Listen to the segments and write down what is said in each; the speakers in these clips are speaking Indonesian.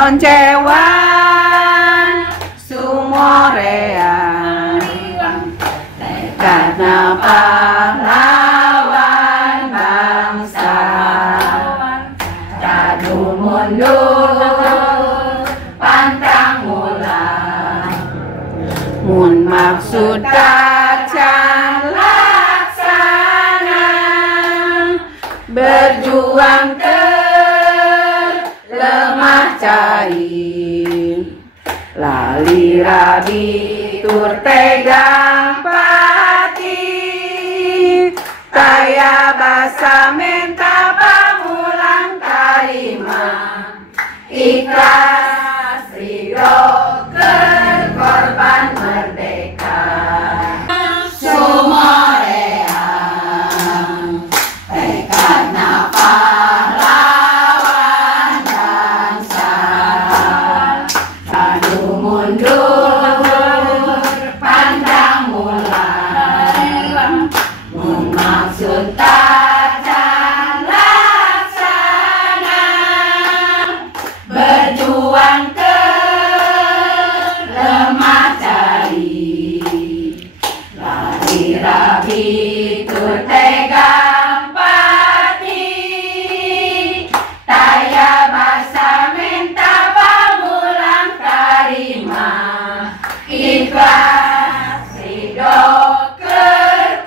Oncewan sumorean karena pahlawan bangsa Radu mundur pantang mulang mun maksud kacan laksana berjuang lemah cair lali rabi tur tegang pati kaya basa menta pamulang tarima ikhlas ridho korban merdeka sumorean karena pahlawan bangsa Radu mundur pantang mulang mun maksud kacan laksana berjuang lemah cari lari rabi tur tegang pati taya basa minta pamulang tarima ikhlas ridho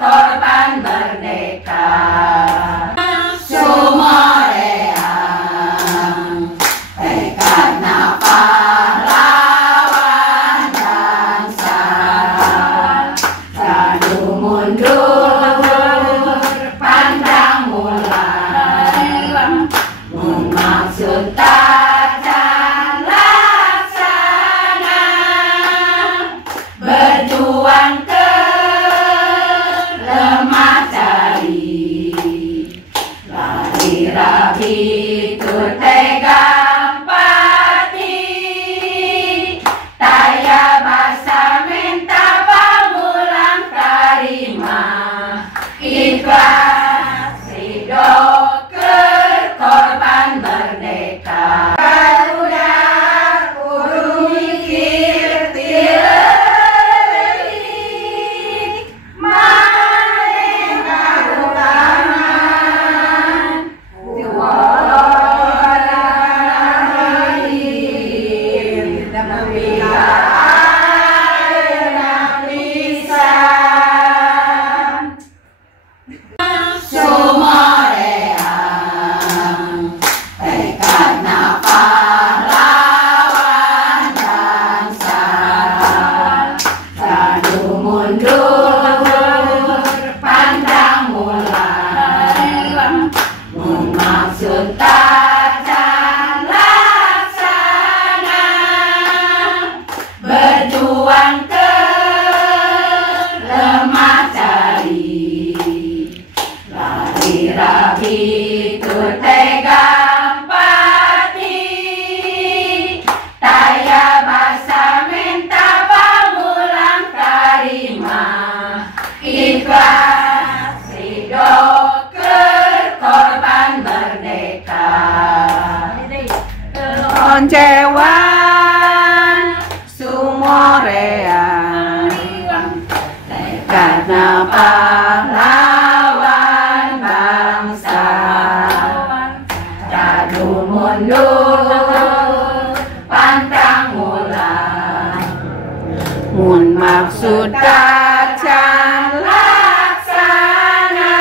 korban merdeka sumorean karena pahlawan bangsa Radu mundur pantang mulang mun maksud kacan laksana berjuang lemah cari lari rabi tur tegang pati taya basa minta pamulang tarima ikhlas ridho korban merdeka Garuda kudu mikir tieueuh maring karutangan diwalahin nepi ka ayeuna pisan sumorean karena pahlawan bangsa Radu mundur pantang mulang mun maksud kacan laksana berjuang lemah cari lari rabi tur tegang pati taya basa minta pamulang tarima ikhlas ridho korban merdeka Oncewan sumorean karena pahlawan bangsa Radu mundur pantang mulang mun maksud kacan laksana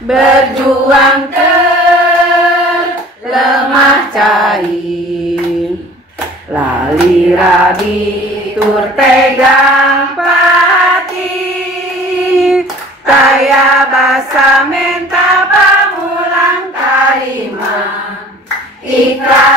berjuang lemah cair lali rabi tur tegang pati kaya basa minta pamulang tarima ikhlas